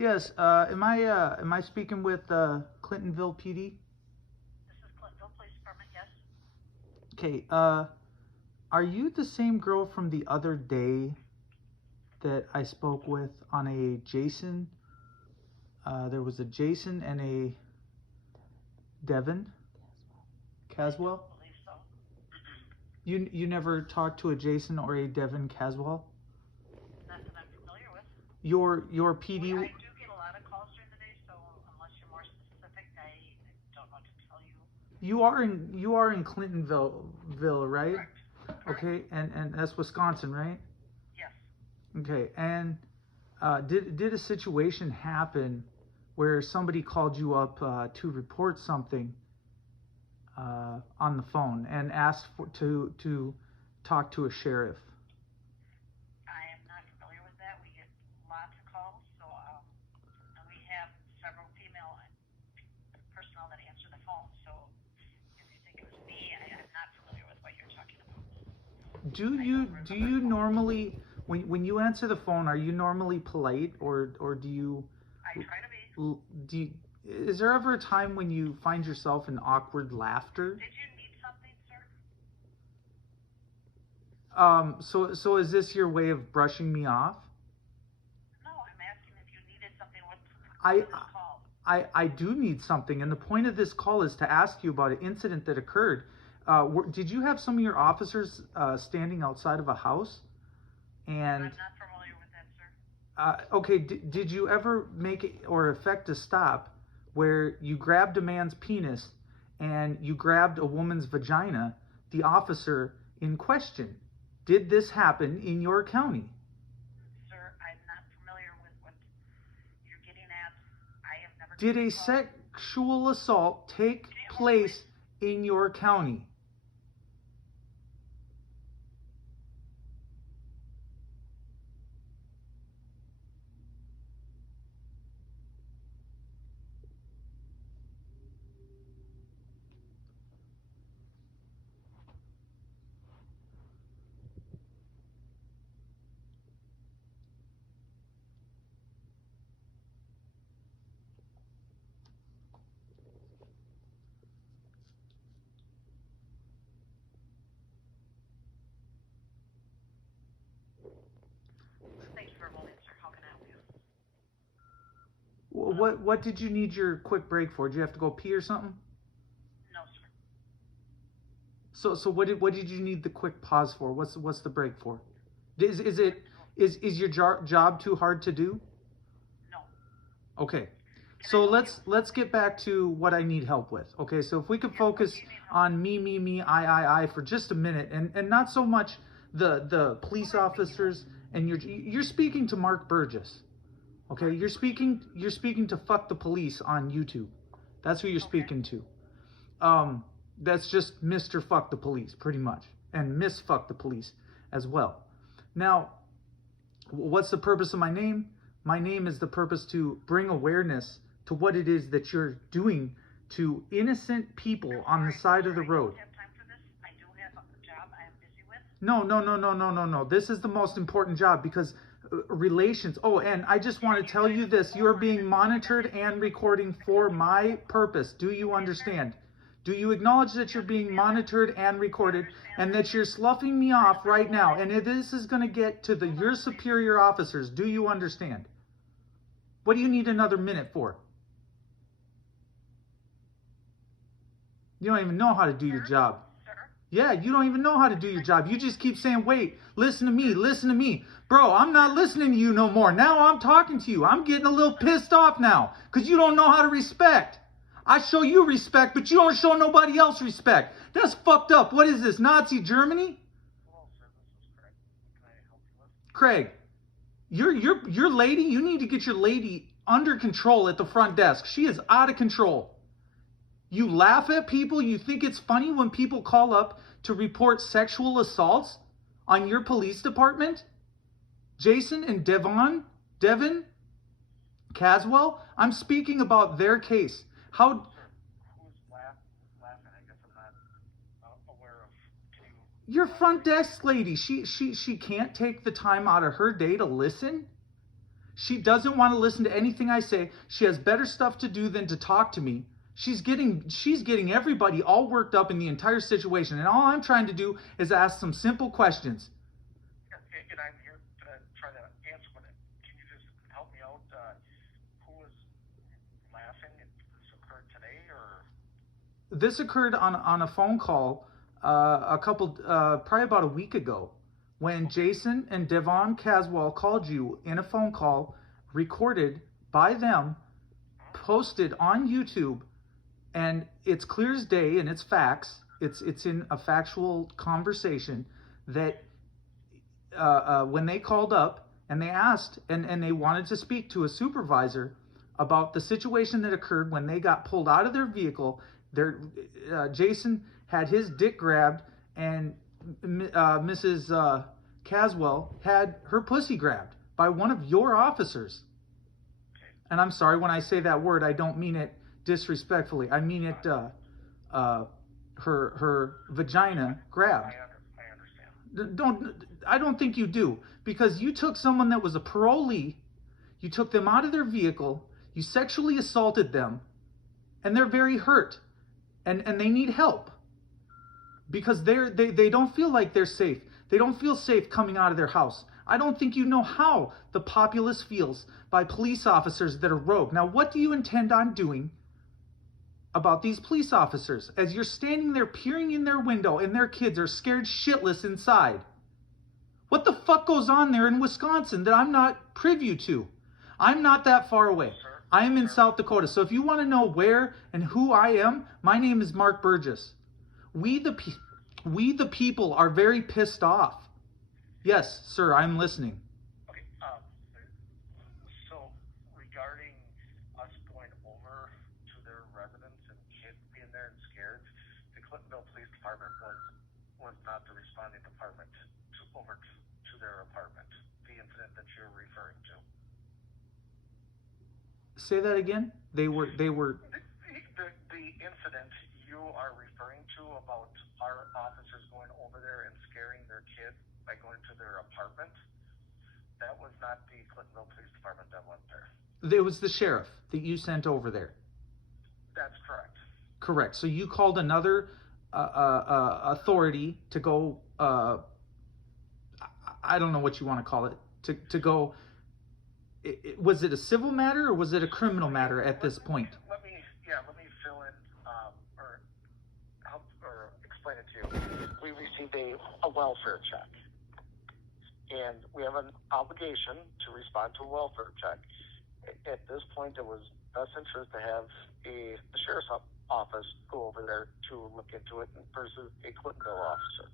Yes. Am I speaking with Clintonville PD? This is Clintonville Police Department, yes. Okay. Are you the same girl from the other day that I spoke with on a Jason? There was a Jason and a Devin Caswell. I believe so. You never talked to a Jason or a Devin Caswell? Not that I'm familiar with. Your PD. I do get a lot of calls during the day, so unless you're more specific, I don't know what to tell you. You are in Clintonville, right? Correct. Okay, and that's Wisconsin, right? Yes. Okay, and did a situation happen where somebody called you up to report something on the phone and asked to talk to a sheriff? I am not familiar with that. We get lots of calls, so and we have several female personnel that answer the phone. So if you think it was me, I'm not familiar with what you're talking about. Do you normally when you answer the phone, are you normally polite or do you? I try to be. Is there ever a time when you find yourself in awkward laughter? Did you need something, sir? So is this your way of brushing me off? No, I'm asking if you needed something. What's the purpose of this call? I do need something, and the point of this call is to ask you about an incident that occurred. Did you have some of your officers standing outside of a house? And I'm not familiar with that, sir. okay, did you ever make it or effect a stop where you grabbed a man's penis and you grabbed a woman's vagina, the officer in question? Did this happen in your county? Sir, I'm not familiar with what you're getting at. I have never. Did a sexual assault take place in your county? Thank you for holding, sir. How can I help you? What did you need your quick break for? Did you have to go pee or something? No, sir. So what did you need the quick pause for? What's the break for? Is your job too hard to do? No. Okay. So let's get back to what I need help with. Okay, so if we could focus on me, I for just a minute, and not so much the police officers, and you're speaking to Mark Burgess. Okay, you're speaking to fuck the police on YouTube. That's who you're speaking to. That's just Mr. Fuck the Police, pretty much, and Miss Fuck the Police as well. Now, what's the purpose of my name? My name is the purpose to bring awareness to what it is that you're doing to innocent people on the side of the road. I don't have time for this. I do have a job I am busy with. No. This is the most important job because relations. Oh, and I just want to tell you this. You are being monitored and recording for my purpose. Do you understand? Do you acknowledge that you're being monitored and recorded and that you're sloughing me off right now? And if this is going to get to your superior officers, do you understand? What do you need another minute for? You don't even know how to do your job. Yeah, you don't even know how to do your job. You just keep saying, wait, listen to me. Bro, I'm not listening to you no more. Now I'm talking to you. I'm getting a little pissed off now because you don't know how to respect. I show you respect, but you don't show nobody else respect. That's fucked up. What is this, Nazi Germany? Hello, sir. This is Craig. What can I help you with? Craig, your lady, you need to get your lady under control at the front desk. She is out of control. You laugh at people. You think it's funny when people call up to report sexual assaults on your police department? Jason and Devin Caswell? I'm speaking about their case. How? Who's laughing? I guess I'm not aware of. Your front desk lady. She can't take the time out of her day to listen. She doesn't want to listen to anything I say. She has better stuff to do than to talk to me. She's getting everybody all worked up in the entire situation, and all I'm trying to do is ask some simple questions. And I'm here to try to answer it. Can you just help me out? Who was laughing? This occurred today, or? This occurred on a phone call probably about a week ago, when Jason and Devon Caswell called you in a phone call, recorded by them, posted on YouTube, and it's clear as day, and it's facts. It's in a factual conversation that when they called up and they asked and they wanted to speak to a supervisor about the situation that occurred when they got pulled out of their vehicle. Jason had his dick grabbed, and Mrs. Caswell had her pussy grabbed by one of your officers. And I'm sorry, when I say that word, I don't mean it disrespectfully. I mean it, her vagina grabbed. I understand. I don't think you do, because you took someone that was a parolee, you took them out of their vehicle, you sexually assaulted them, and they're very hurt, and they need help, because they don't feel like they're safe. They don't feel safe coming out of their house. I don't think you know how the populace feels by police officers that are rogue. Now, what do you intend on doing about these police officers as you're standing there peering in their window and their kids are scared shitless inside? What the fuck goes on there in Wisconsin that I'm not privy to? I'm not that far away. I am in South Dakota. So if you want to know where and who I am, my name is Mark Burgess. We the people are very pissed off. Yes, sir, I'm listening. Okay, so regarding us going over to their residence and kids being there and scared, the Clintonville Police Department was not the responding department over to their apartment, the incident that you're referring to. Say that again? They were The incident you are referring to about our officers going over there and scaring their kids by going to their apartment, that was not the Clintonville Police Department that went there. It was the sheriff that you sent over there. That's correct. Correct. So you called another authority to go, I don't know what you want to call it, to go. Was it a civil matter or was it a criminal matter at this point? Let me fill in or help or explain it to you. We received a welfare check, and we have an obligation to respond to a welfare check. At this point, it was best interest to have the sheriff's office go over there to look into it versus a Clintonville officer.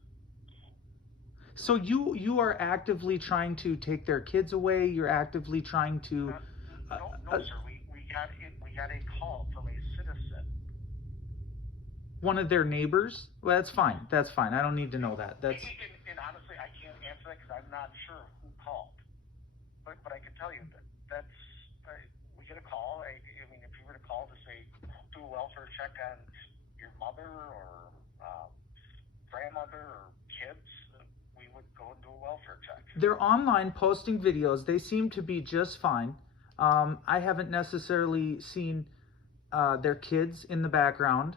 So you are actively trying to take their kids away. You're actively trying to. No, sir. We got a call from a citizen. One of their neighbors. Well, that's fine. That's fine. I don't need to know that. That's. And honestly, I can't answer that because I'm not sure who called. But I can tell you that's we get a call. I mean, if you were to call to say do a welfare check on your mother or grandmother or kids, we would go and do a welfare check. They're online posting videos. They seem to be just fine. I haven't necessarily seen their kids in the background.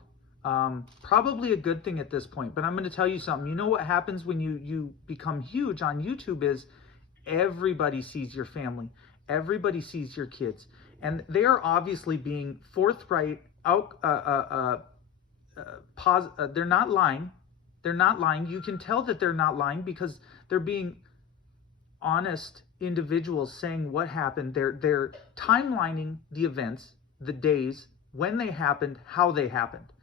Probably a good thing at this point. But I'm going to tell you something. You know what happens when you become huge on YouTube is everybody sees your family. Everybody sees your kids. And they are obviously being forthright. They're not lying. They're not lying. You can tell that they're not lying because they're being honest individuals saying what happened. They're timelining the events, the days, when they happened, how they happened.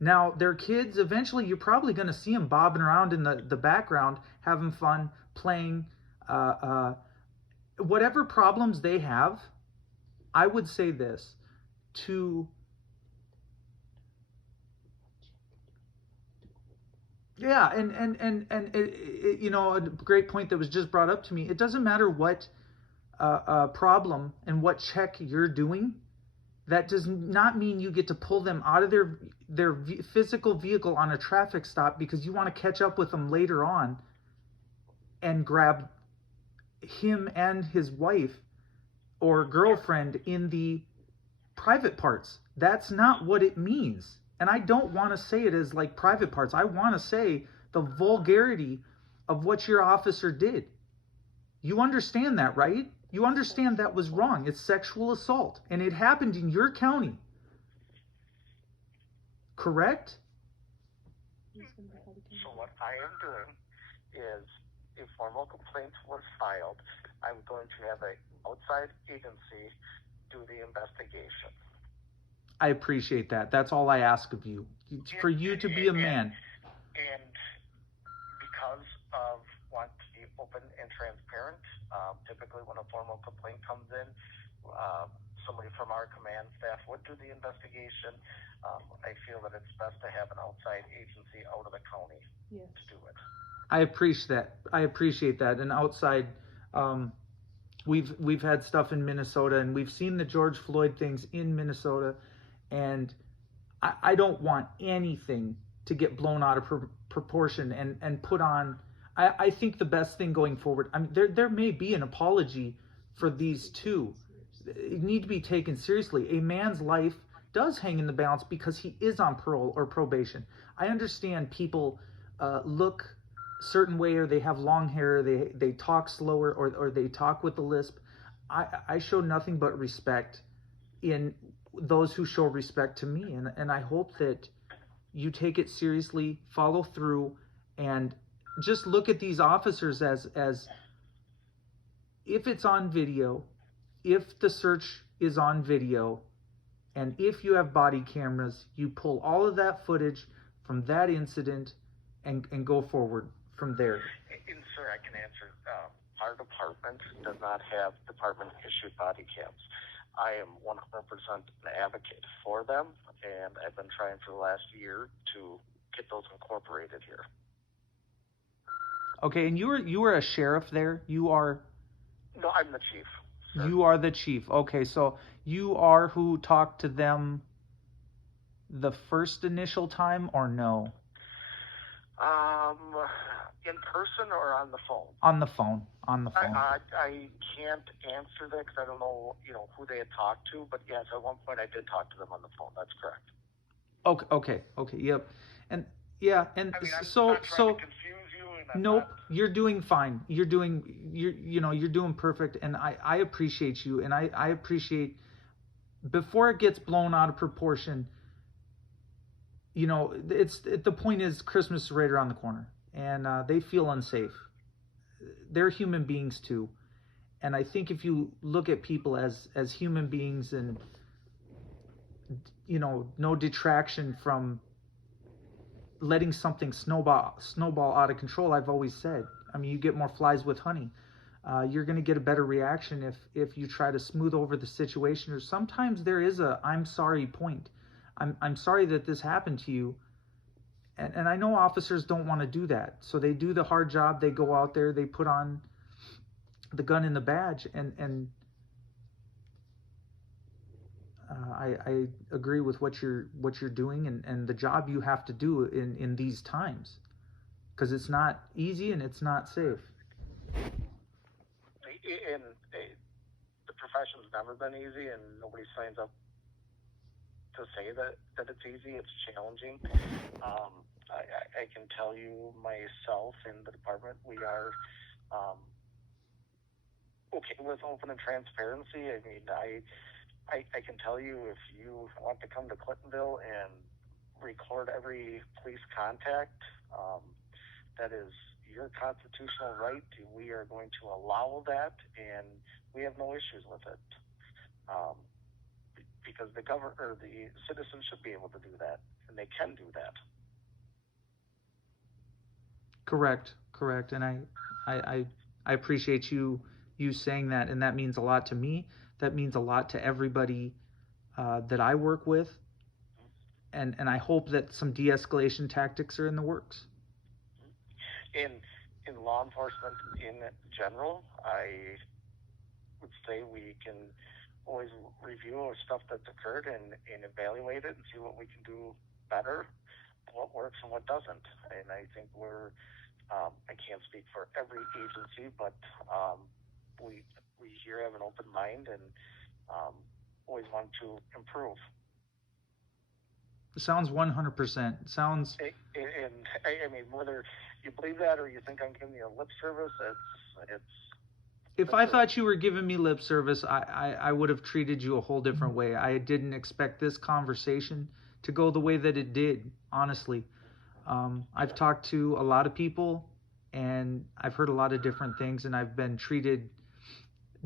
Now, their kids, eventually you're probably going to see them bobbing around in the background, having fun, playing. Whatever problems they have, I would say this, Yeah, and you know, a great point that was just brought up to me. It doesn't matter what problem and what check you're doing. That does not mean you get to pull them out of their physical vehicle on a traffic stop because you want to catch up with them later on and grab him and his wife or girlfriend in the private parts. That's not what it means. And I don't want to say it as like private parts. I want to say the vulgarity of what your officer did. You understand that, right? You understand that was wrong. It's sexual assault. And it happened in your county. Correct? So what I am doing is, a formal complaint was filed. I'm going to have an outside agency do the investigation. I appreciate that. That's all I ask of you. For you to be a man. And because of want to be open and transparent, typically when a formal complaint comes in, somebody from our command staff would do the investigation. I feel that it's best to have an outside agency out of the county to do it. I appreciate that. And outside, we've had stuff in Minnesota, and we've seen the George Floyd things in Minnesota, and I don't want anything to get blown out of proportion and put on. I think the best thing going forward, I mean, there may be an apology for these two. It need to be taken seriously. A man's life does hang in the balance because he is on parole or probation. I understand people look certain way, or they have long hair, they talk slower, or they talk with a lisp. I show nothing but respect in those who show respect to me, and I hope that you take it seriously, follow through, and just look at these officers as if it's on video, if the search is on video, and if you have body cameras, you pull all of that footage from that incident and go forward from there. And sir, I can answer. Our department does not have department-issued body cams. I am 100% an advocate for them, and I've been trying for the last year to get those incorporated here. Okay, and you were a sheriff there. You are. No, I'm the chief. Sir. You are the chief. Okay, so you are who talked to them the first initial time, or no? In person or on the phone? On the phone. I can't answer that because I don't know, who they had talked to. But yes, at one point I did talk to them on the phone. That's correct. Okay, yep. And yeah, and I mean, I'm so not trying to confuse you. And nope, you're doing fine. You're doing perfect, and I appreciate you, and I appreciate, before it gets blown out of proportion. The point is, Christmas is right around the corner, and they feel unsafe. They're human beings too, and I think if you look at people as human beings, and no detraction from letting something snowball out of control. I've always said, I mean, you get more flies with honey. You're going to get a better reaction if you try to smooth over the situation, or sometimes there is a I'm sorry point. I'm sorry that this happened to you. And I know officers don't want to do that. So they do the hard job. They go out there, they put on the gun and the badge. And I agree with what you're doing, and the job you have to do in these times. Because it's not easy and it's not safe. And the profession's never been easy, and nobody signs up to say that it's easy. It's challenging. I can tell you myself in the department, we are okay with open and transparency. I mean, I can tell you, if you want to come to Clintonville and record every police contact, that is your constitutional right. We are going to allow that, and we have no issues with it. Because the government or the citizens should be able to do that, and they can do that. Correct, and I appreciate you saying that, and that means a lot to me. That means a lot to everybody that I work with, and I hope that some de-escalation tactics are in the works. In law enforcement in general, I would say we can always review stuff that's occurred and evaluate it and see what we can do better, what works and what doesn't. And I think I can't speak for every agency, but we here have an open mind and always want to improve. Sounds 100%. Sounds. And I mean, whether you believe that or you think I'm giving you a lip service, it's. If I thought you were giving me lip service, I would have treated you a whole different way. I didn't expect this conversation to go the way that it did, honestly. I've talked to a lot of people and I've heard a lot of different things, and I've been treated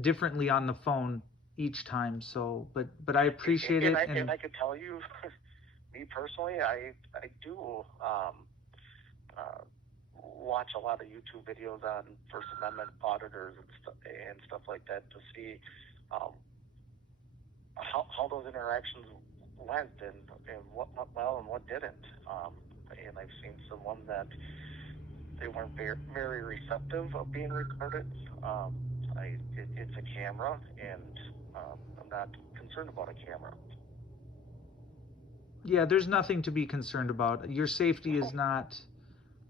differently on the phone each time. So, but I appreciate it. And I could tell you, me personally, I do watch a lot of YouTube videos on First Amendment auditors and stuff like that to see how those interactions went and what went well and what didn't. And I've seen someone that they weren't very receptive of being recorded. It's a camera, and I'm not concerned about a camera. Yeah, there's nothing to be concerned about. Your safety is not.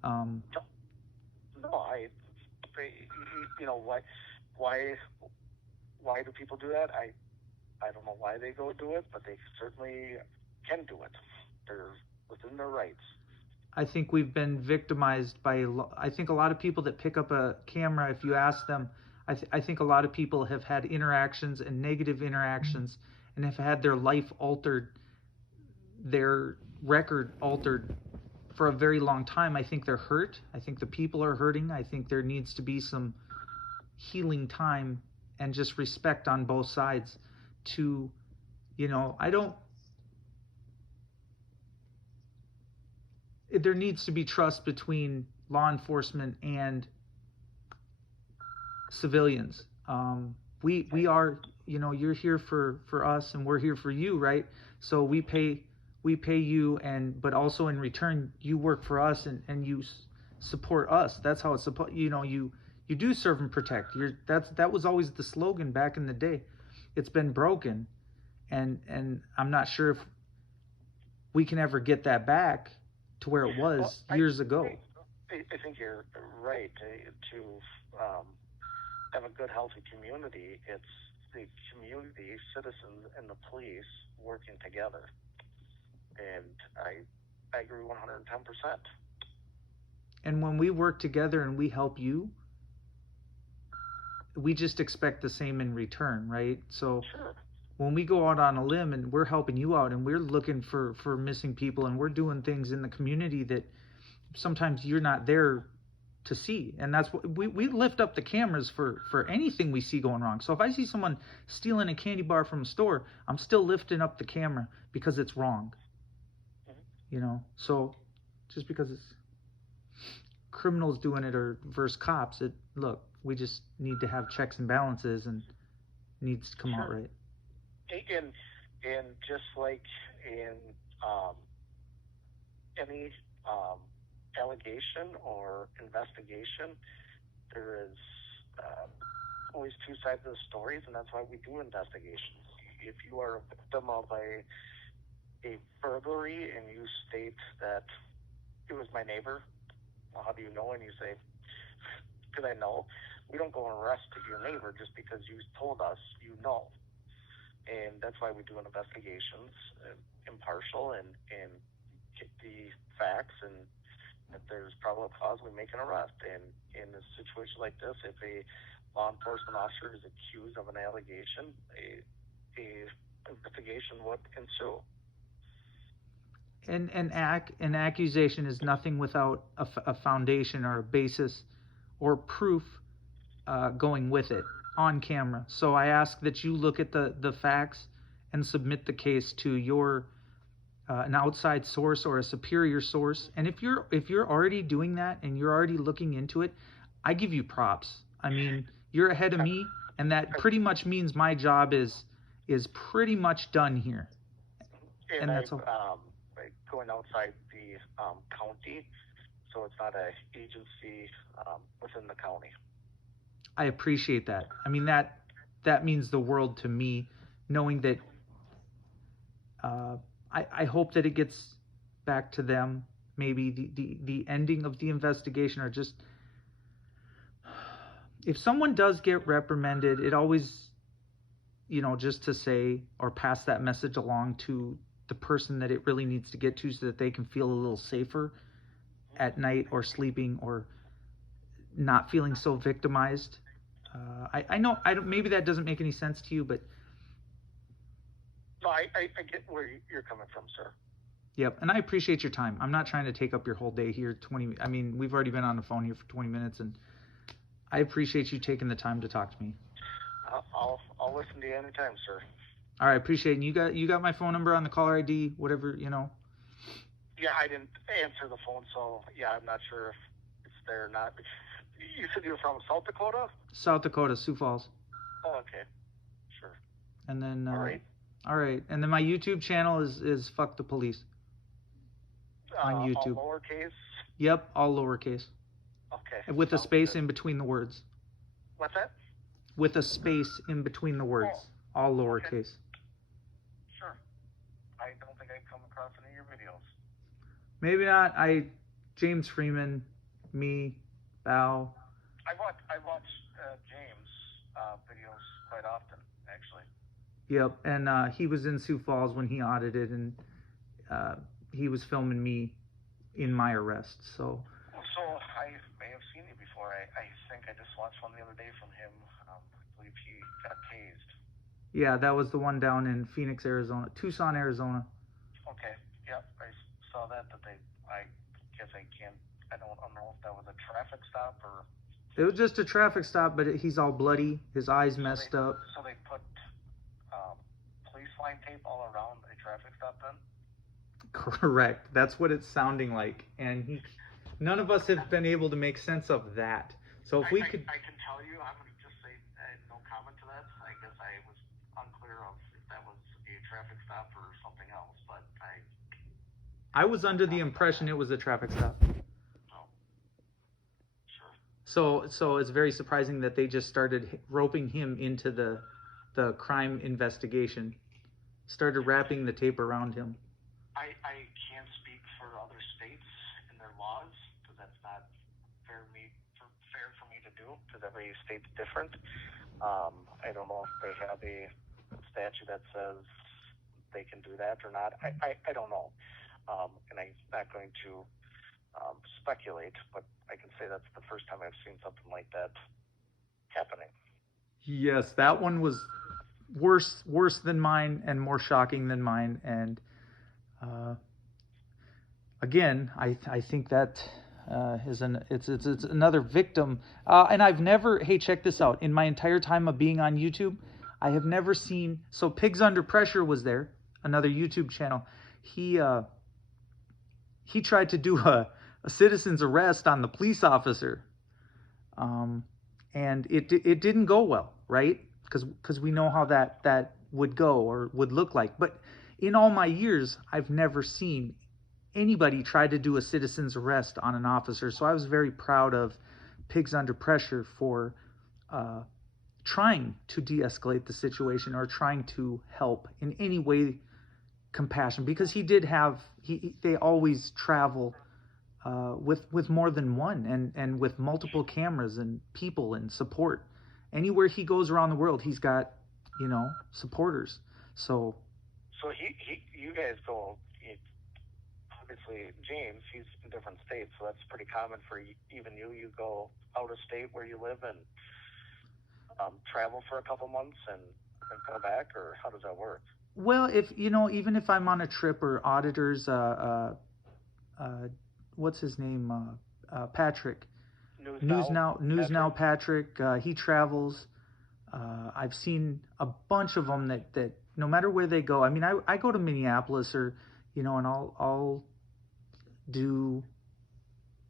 No, you know, why do people do that? I don't know why they go do it, but they certainly can do it. They're within their rights. I think we've been victimized by. I think a lot of people that pick up a camera, if you ask them, I think a lot of people have had interactions and negative interactions, and have had their life altered, their record altered for a very long time. I think they're hurt. I think the people are hurting. I think there needs to be some healing time and just respect on both sides to, there needs to be trust between law enforcement and civilians. We are, you're here for us and we're here for you, right? So we pay you, but also in return you work for us and you support us. That's how it's supposed. You do serve and protect. That was always the slogan back in the day. It's been broken, and I'm not sure if we can ever get that back to where it was years ago. I think you're right. To have a good, healthy community, it's the community, citizens, and the police working together. And I agree 110%. And when we work together and we help you, we just expect the same in return, right? So sure. When we go out on a limb and we're helping you out and we're looking for missing people and we're doing things in the community that sometimes you're not there to see, and that's what we lift up the cameras for anything we see going wrong. So if I see someone stealing a candy bar from a store, I'm still lifting up the camera because it's wrong. So just because it's criminals doing it or versus cops, we just need to have checks and balances, and it needs to come out right. And just like in any allegation or investigation, there is always two sides of the stories, and that's why we do investigations. If you are a victim of a burglary and you state that it was my neighbor, well, how do you know? And you say, because I know. We don't go and arrest your neighbor just because you told us you know. And that's why we do investigations, impartial, and get the facts, and if there's probable cause, we make an arrest. And in a situation like this, if a law enforcement officer is accused of an allegation, a investigation would ensue. And an accusation is nothing without a foundation or a basis or proof going with it on camera. So I ask that you look at the facts and submit the case to your an outside source or a superior source. And if you're already doing that and you're already looking into it, I give you props. I mean, you're ahead of me, and that pretty much means my job is pretty much done here. And that's going outside the county, so it's not an agency within the county. I appreciate that. I mean, that means the world to me, knowing that I hope that it gets back to them, maybe the ending of the investigation, or just if someone does get reprimanded, it always, just to say or pass that message along to the person that it really needs to get to so that they can feel a little safer at night or sleeping or not feeling so victimized. I know maybe that doesn't make any sense to you, but No, I get where you're coming from, sir. yep. And I appreciate your time. I'm not trying to take up your whole day here. We've already been on the phone here for 20 minutes, and I appreciate you taking the time to talk to me. I'll listen to you anytime, sir. All right, appreciate it. And you got my phone number on the caller ID, whatever. Yeah, I didn't answer the phone, so yeah, I'm not sure if it's there or not. You said you were from South Dakota? South Dakota, Sioux Falls. Oh, okay. Sure. And then All right. And then my YouTube channel is Fuck the Police on YouTube. All lowercase? Yep, all lowercase. Okay. With a sounds space good. in between the words. What's that? With a space in between the words. All lowercase. Sure. I don't think I've come across any of your videos. Maybe not. James Freeman, me, Val. I watch James videos quite often, actually. Yep, and he was in Sioux Falls when he audited, and he was filming me in my arrest. So I may have seen you before. I think I just watched one the other day from him. I believe he got tased. yeah, that was the one down in Tucson, Arizona. Okay. Yep. I saw that. I guess I don't know if that was a traffic stop or. It was just a traffic stop, but he's all bloody, his eyes messed up. So they put police line tape all around a traffic stop then? Correct. That's what it's sounding like, and none of us have been able to make sense of that. So if we could, I can tell you, I'm going to just say no comment to that. I guess I was unclear of if that was a traffic stop or something else, but I was under the impression it was a traffic stop. no. Sure. So it's very surprising that they just started roping him into the crime investigation, started wrapping the tape around him. I can't speak for other states and their laws because that's not fair for me to do because every state's different. I don't know if they have a statute that says they can do that or not. I don't know. And I'm not going to speculate, but I can say that's the first time I've seen something like that happening. Yes, that one was worse than mine and more shocking than mine. And again, I think that it's another victim. And I've never, hey, check this out. In my entire time of being on YouTube, I have never seen. So Pigs Under Pressure was there, another YouTube channel. He tried to do a citizen's arrest on the police officer, and it didn't go well, right? Because we know how that would go or would look like. But in all my years, I've never seen anybody try to do a citizen's arrest on an officer. So I was very proud of Pigs Under Pressure for trying to de-escalate the situation or trying to help in any way compassion, because he did have they always travel with more than one and with multiple cameras and people and support. Anywhere he goes around the world, he's got supporters. So you guys go, obviously James, he's in different states, so that's pretty common for even you go out of state where you live and travel for a couple months and come back, or how does that work? Well, if even if I'm on a trip, or auditors, what's his name, Patrick, News Now Patrick, he travels. I've seen a bunch of them that no matter where they go. I mean, I go to Minneapolis or and I'll do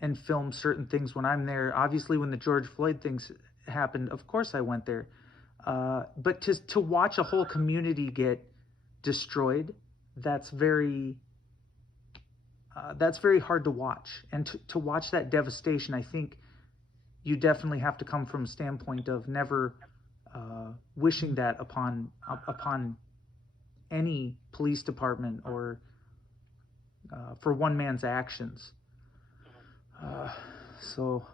and film certain things when I'm there. Obviously, when the George Floyd things happened, of course I went there. But to watch a whole community get destroyed, that's very hard to watch. And to watch that devastation, I think you definitely have to come from a standpoint of never wishing that upon any police department or for one man's actions. So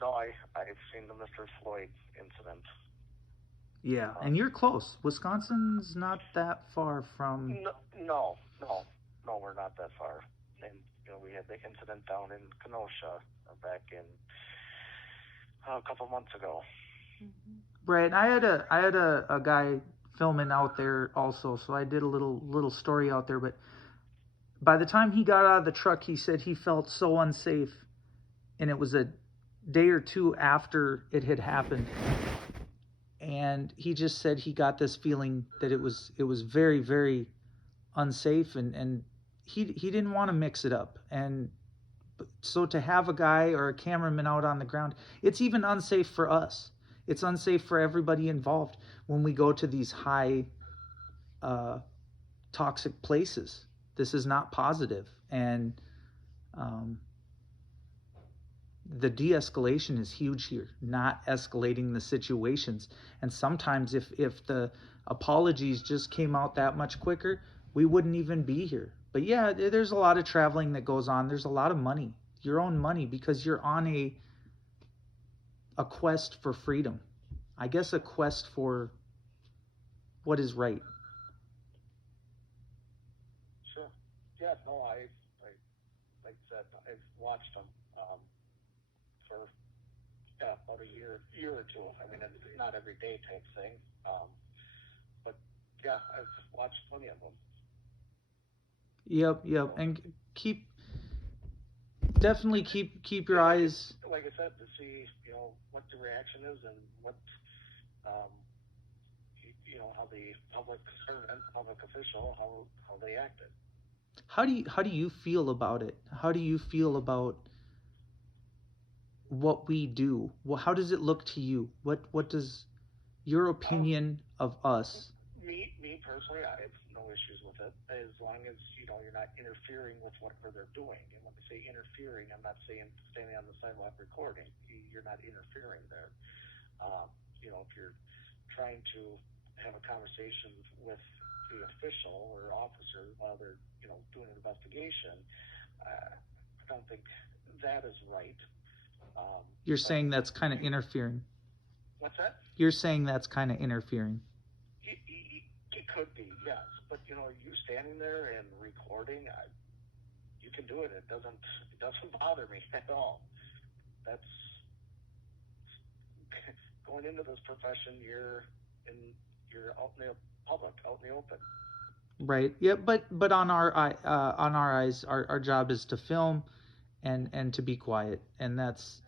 No, I've seen the Mr. Floyd incident. Yeah, and you're close. Wisconsin's not that far from. No, we're not that far. And we had the incident down in Kenosha back in a couple months ago. Right. I had a guy filming out there also, so I did a little story out there. But by the time he got out of the truck, he said he felt so unsafe, and it was a day or two after it had happened, and he just said he got this feeling that it was very, very unsafe, and he didn't want to mix it up. And so to have a guy or a cameraman out on the ground, it's even unsafe for us. It's unsafe for everybody involved when we go to these high uh, toxic places. This is not positive, and um, the de-escalation is huge here, not escalating the situations. And sometimes if the apologies just came out that much quicker, we wouldn't even be here. But yeah, there's a lot of traveling that goes on. There's a lot of money, your own money, because you're on a quest for freedom. I guess a quest for what is right. Sure. Yeah, no, I like I said, I've watched them for about a year or two. I mean, it's not every day type thing, but yeah, I've watched plenty of them. Yep, and definitely keep your eyes. Like I said, to see what the reaction is and what um, how the public servant, public official, how they acted. How do you feel about it? How do you feel about what we do? Well, how does it look to you? What does your opinion of us? Me personally, I have no issues with it as long as you're not interfering with whatever they're doing. And when I say interfering, I'm not saying standing on the sidewalk recording. You're not interfering there. If you're trying to have a conversation with the official or officer while they're doing an investigation, I don't think that is right. You're saying that's kind of interfering. What's that? You're saying that's kind of interfering. It could be, yes, but you standing there and recording, you can do it. It doesn't bother me at all. That's going into this profession. You're out in the public, out in the open. Right. Yeah. But on our eyes, our job is to film, and to be quiet, and that's.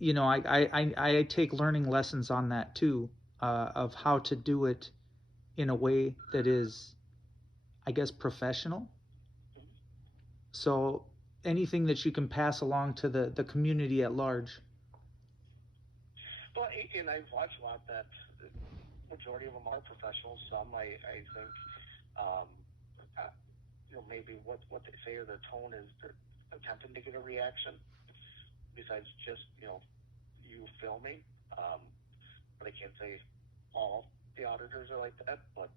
Yeah. I take learning lessons on that too, of how to do it in a way that is, I guess, professional. So anything that you can pass along to the community at large. Well, and I've watched a lot that the majority of them are professionals. Some I think, maybe what they say or their tone is they're attempting to get a reaction besides just you filming. But I can't say all the auditors are like that. But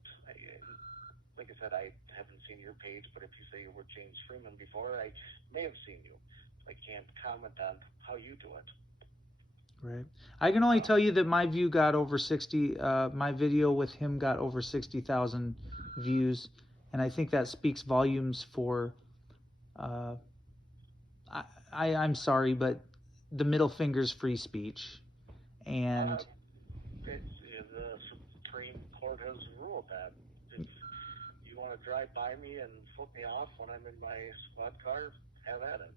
like I said, I haven't seen your page. But if you say you were James Freeman before, I may have seen you. I can't comment on how you do it. Right. I can only tell you that my view got over 60. My video with him got over 60,000 views, and I think that speaks volumes for. I'm sorry, but the middle finger's free speech, and. The Supreme Court has ruled that if you want to drive by me and flip me off when I'm in my squad car, have at it.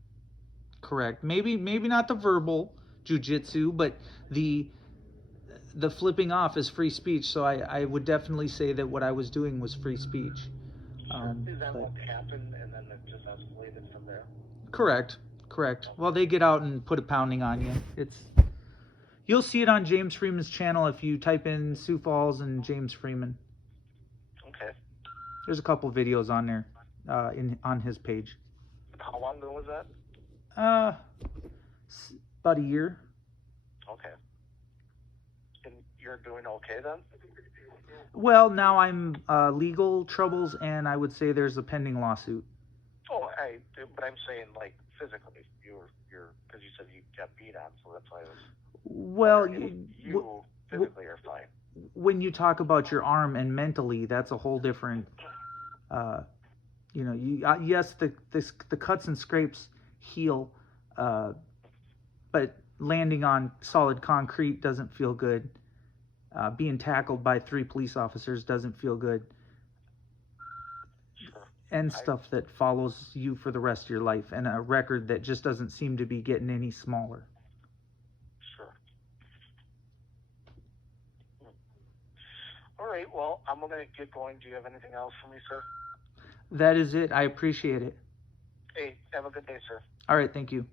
Correct. Maybe not the verbal jujitsu, but the flipping off is free speech. So I would definitely say that what I was doing was free speech. Is that what happened, and then it just escalated from there? Correct. Well, they get out and put a pounding on you. You'll see it on James Freeman's channel if you type in Sioux Falls and James Freeman. Okay. There's a couple videos on there, on his page. How long ago was that? About a year. Okay. And you're doing okay then? Well, now I'm legal troubles, and I would say there's a pending lawsuit. Oh, but I'm saying like physically, because you said you got beat on, so that's why I was. Well, wondering if you physically are fine. when you talk about your arm and mentally, that's a whole different. Yes, the cuts and scrapes heal, but landing on solid concrete doesn't feel good. Being tackled by 3 police officers doesn't feel good. Sure. And stuff that follows you for the rest of your life, and a record that just doesn't seem to be getting any smaller. Sure. All right, well, I'm going to get going. Do you have anything else for me, sir? That is it. I appreciate it. Hey, have a good day, sir. All right, thank you.